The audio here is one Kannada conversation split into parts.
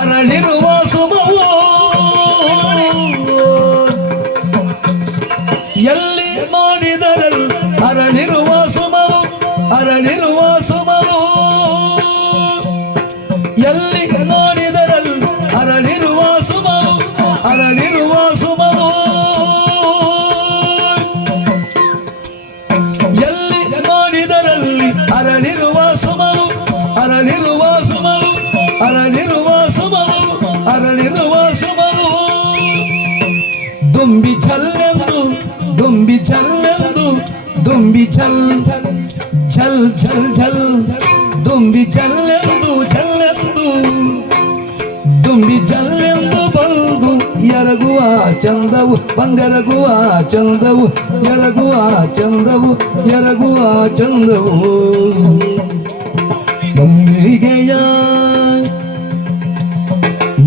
ಅರಳಿರುವ ಸುಮವು ಎಲ್ಲಿ ನೋಡಿದರಲ್ಲಿ ಅರಳಿರುವ ಸುಮವು ಅರಳಿರುವ ಸುಮವು ಎಲ್ಲಿ ನೋಡಿದರಲ್ಲಿ ಅರಳಿರುವ ಸುಮವು ಅರಳಿರುವ ಸುಮವು ಎಲ್ಲಿ ನೋಡಿದರಲ್ಲಿ ಅರಳಿರುವ ಸುಮವು ಅರಳಿರುವ ಸುಮವು ಅರಳಿರುವ ಸುಮವು ಅರಳಿರುವ ಸುಮವು ದುಂಬಿ ಛಲ್ಲೆಂದು ದುಂಬಿ ಛಲ್ಲೆಂದು ದುಂಬಿ ಛಲ್ ಛಲ್ ಛಲ್ ಛಲ್ ದುಂಬಿ ಛಲ್ಲೆಂದು ಛಲ್ಲೆಂದು ದುಂಬಿ ಛಲ್ಲೆಂದು ಬಂದು ಎರಗುವ ಚಂದವು ಬಂದೆರಗುವ ಚಂದವು ಎರಗುವ ಚಂದವು ಎರಗುವ ಚಂದವು ಮಲ್ಲಿಗೆಯ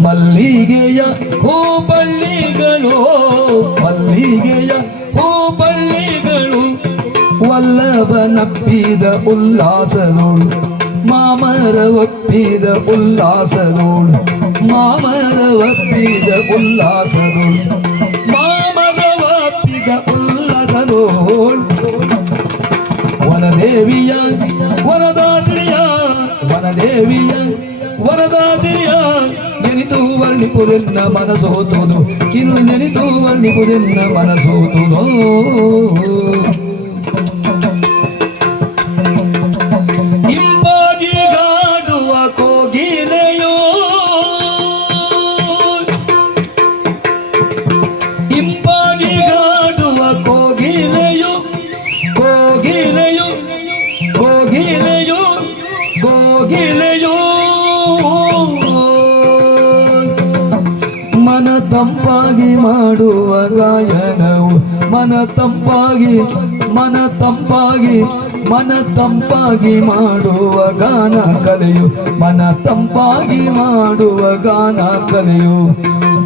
ಮಲ್ಲಿಗೆಯ ಹೂಬಳ್ಳಿಗಳು ಮಲ್ಲಿಗೆಯ ಹೂಬಳ್ಳಿಗಳು ವಲ್ಲಭನಪ್ಪಿದ ಉಲ್ಲಾಸದೋಳು ಮಾಮರ ಒಪ್ಪಿದ ಉಲ್ಲಾಸದೋಳು ಮಾಮರ ಒಪ್ಪಿದ ಉಲ್ಲಾಸದೋಳು ಮಾಮರ ಒಪ್ಪಿದ ಉಲ್ಲಾಸದೋಳು ವನದೇವಿಯ ವನದಾದಿಯ ವನದೇವಿಯ ವನದಾದಿಯ ನೆನಿತು ವರ್ಣಿಪುದೆನ್ನ ಮನಸೋತುದು ಇನ್ನು ನೆನಿತು ವರ್ಣಿಪುದೆನ್ನ ಮನಸೋತುದು ಇಂಪಾಗಿ ಗಾಡುವ ಕೋಗಿಲೆಯೋ ಇಂಪಾಗಿ ಗಾಡುವ ಕೋಗಿಲೆಯು ಕೋಗಿಲೆಯು ಕೋಗಿಲೆಯು ಕೋಗಿಲೆಯು ಮನ ತಂಪಾಗಿ ಮಾಡುವ ಗಾಯನವು ಮನ ತಂಪಾಗಿ ಮನ ತಂಪಾಗಿ ಮನ ತಂಪಾಗಿ ಮಾಡುವ ಗಾನ ಕಲೆಯು ಮನ ತಂಪಾಗಿ ಮಾಡುವ ಗಾನ ಕಲೆಯು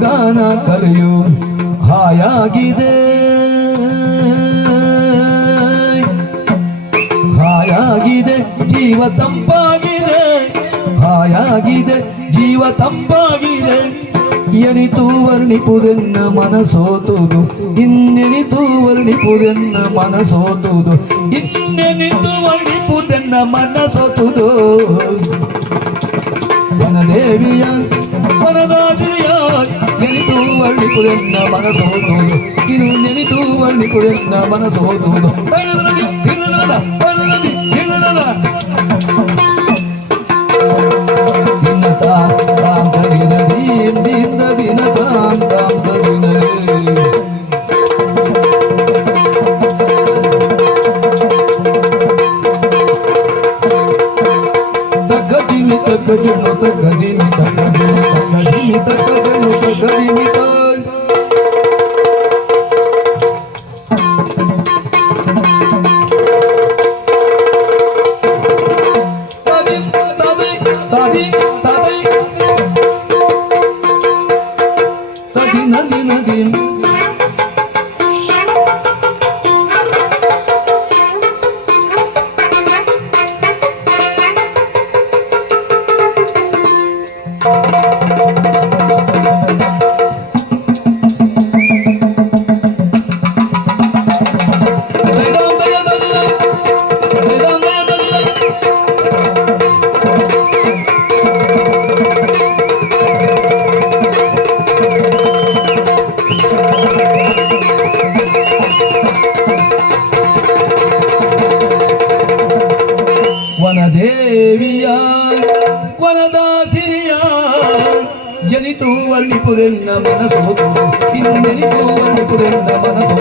ಗಾನ ಕಲೆಯು ಹಾಯಾಗಿದೆ ಹಾಯಾಗಿದೆ ಜೀವ ತಂಪಾಗಿದೆ ಹಾಯಾಗಿದೆ ಜೀವ ತಂಪಾಗಿದೆ ಎನಿತು ವರ್ಣಿಪುದೆನ್ನ ಮನಸೋತುದು ಇನ್ನೆನಿತು ವರ್ಣಿಪುದೆನ್ನ ಮನಸೋತುದು ಇನ್ನೆನಿತು ವರ್ಣಿಪುದೆನ್ನ ಮನಸೋತುದು ವನದೇವಿಯ ವನದಾದಿಯ ನೆನಿತು ವರ್ಣಿಪುದೆನ್ನ ಮನಸೋತುದು ಇನ್ನು ನೆನಿತು ವರ್ಣಿಪುದೆನ್ನ ಮನಸೋತುದು ವನದೇವಿಯ ವನದಾಸಿರಿಯ ಜನಿತು ವರ್ಣಿಪುದೆನ್ನ ಮನಸೋತು ಇನ್ನು ನೆನಿತು ವರ್ಣಿಪುದೆನ್ನ ಮನಸೋ